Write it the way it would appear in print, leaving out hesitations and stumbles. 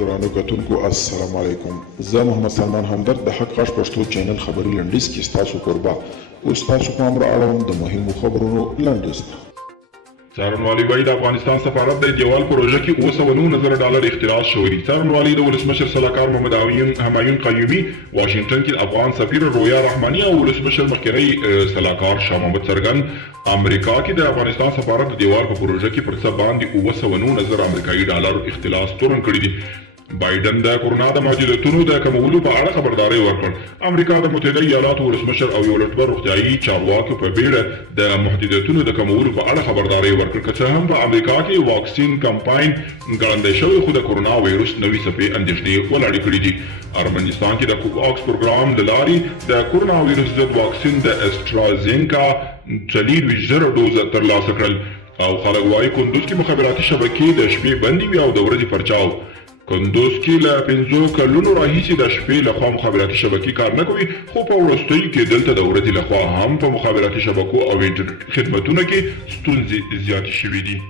ګرانو کتونکو السلام علیکم. زه محمد سلمان همدرد د حق غږ پښتو چینل خبري لنډیز کې ستاسو کوربه او ستاسو پام را اړوم د مهمو خبرونو لنډیز ته. څارنوالي وایي د افغانستان سفارت د دیوال پروژه کې 990,000 ډالر اختلاس شوی دی. څارنوالي د ولسمشر سلاکار محمد همایون قیومي واشنگټن کې افغان سفیر رویا رحماني او ولسمشر مخکنی سلاکار شاه محمد څرګند امریکا کې د افغانستان سفارت د دیوال په پروژه کې پر څه باندې 990,000 امریکایي ډالر اختلاس تورن کړی دي. بایدن د کورونا د محدودیتونو د کمولو په اړه خبرداري ورکړ. امریکا د متحده ایالاتو ولسمشر او یو لټبر روغتیايي چارواکو په بیړه د محدودیتونو د کمولو په اړه خبرداري ورکړ. که څه هم په امریکا کې واکسین کمپاین ګړندی شوی خو د کورونا وایروس نوې څپې اندېښنې ولاړې کړي دي. ارمنستان کې د کوواکس پروګرام له لارې د کورونا وایروس ضد واکسین د اسټرازینکا 40,000 ډوزه ترلاسه کړل او خلک وایي کندوز کې مخابراتي شبکې د شپې بندې وي او د ورځې پرچاو. کندوز کې له 5 کلونو راهیسې د شپې لخوا مخابراتي شبکې کار نه کوي، خو په وروستیو کې دلته د ورځې لخوا هم په مخابراتي شبکو او انټرنیټ خدمتونو کې ستونزې زیاتې شوې دي.